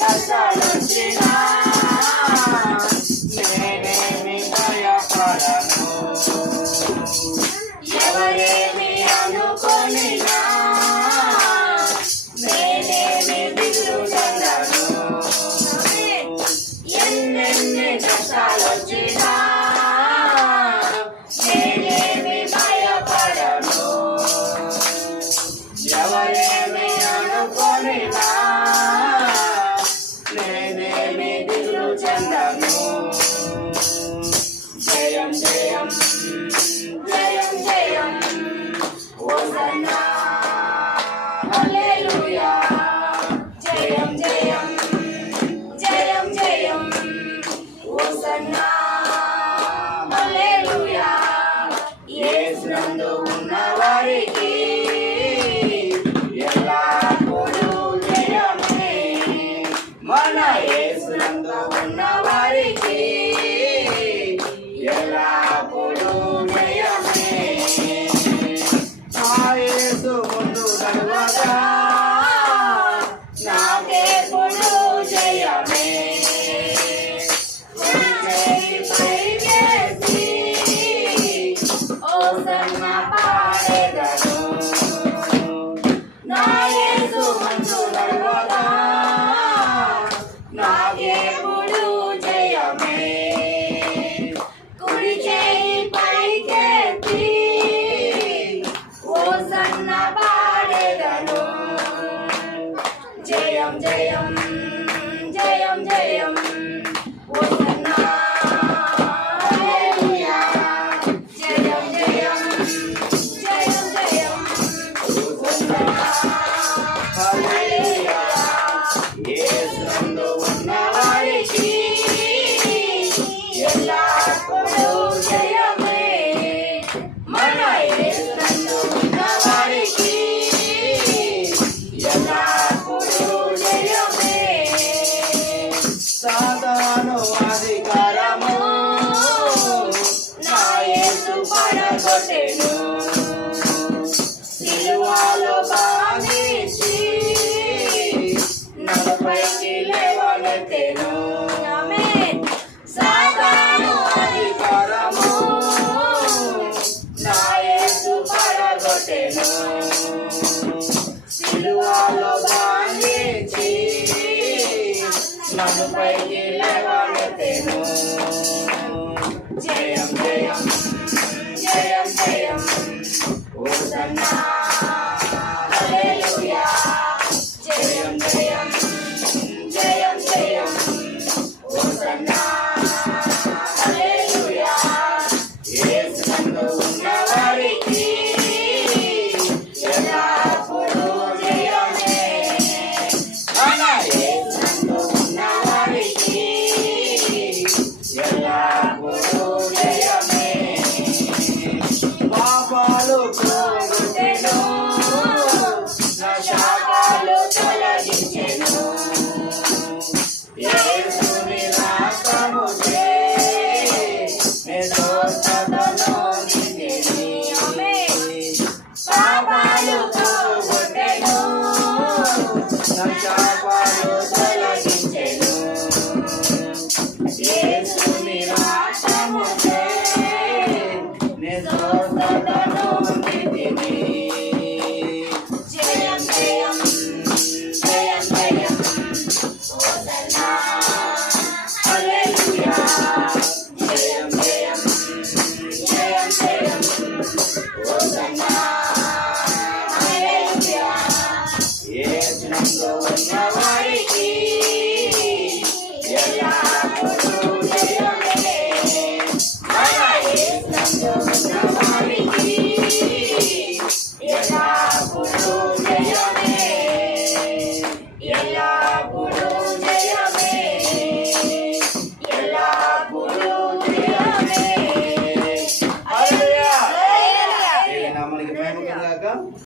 కష్టాలొచ్చినా నేనేమి భయపడను. ఎవరేమి అనుకొనినా నేనేమి దిగులు చెందను. ఎన్నెన్ని కష్టాలొచ్చినా నేనేమి భయపడను. ఎవరేమి అనుకొనినా నేనేమి దిగులు చెందను. జయం జయం జయం జయం హోసన్నా హల్లెలూయా. జయం జయం జయం జయం హోసన్నా హల్లెలూయా. యేసునందు ఉన్నవారికి ఎల్లప్పుడూ జయమే. మన యేసునందు ఉన్నవారికి ఎల్లప్పుడూ జయమే. నా యేసు ముందు నడవగా నాకెప్పుడు జయమే. పైకెత్తి హోసన్నా పాడెదను. నా యేసు ముందు నడవగా నాకెప్పుడు జయమే. కుడి చేయి పైకెత్తి హోసన్నా పాడెదను. జయం జయం జయం జయం హోసన్నా హల్లెలూయా. జయం జయం జయం జయం హోసన్నా హల్లెలూయా. యేసునందు ఉన్నవారికి ఎల్లప్పుడూ జయమే. మన యేసునందు ఉన్నవారికి ఎల్లప్పుడూ జయమే. సాతాను అధికారము నా యేసు పడగొట్టెను. సిలువలో బాధించి నలుపైకి లేవనెత్తెను. సాతాను అధికారము నా యేసు పడగొట్టెను. సిలువలో బాధించి నలుపైకి లేవనెత్తెను. జయం జయం జయం జయం హోసన్నా హల్లెలూయా. జయం జయం జయం జయం హోసన్నా హల్లెలూయా. యేసునందు ఉన్నవారికి ఎల్లప్పుడూ జయమే. మన యేసునందు ఉన్నవారికి ఎల్లప్పుడూ జయమే. పాపాలు పోగొట్టెను. నా శాపాలు తొలగించెను. యేసుని రక్తముచే నిర్దోషతను నిండిని. పాపాలు పోగొట్టెను. నా శాపాలు తొలగించెను. యేసుని రక్తముచే నిర్దోషతను నిండిని. జయం జయం జయం జయం హోసన్నా హల్లెలూయా. జయం జయం జయం జయం హోసన్నా హల్లెలూయా. యేసునందు ఉన్నవారికి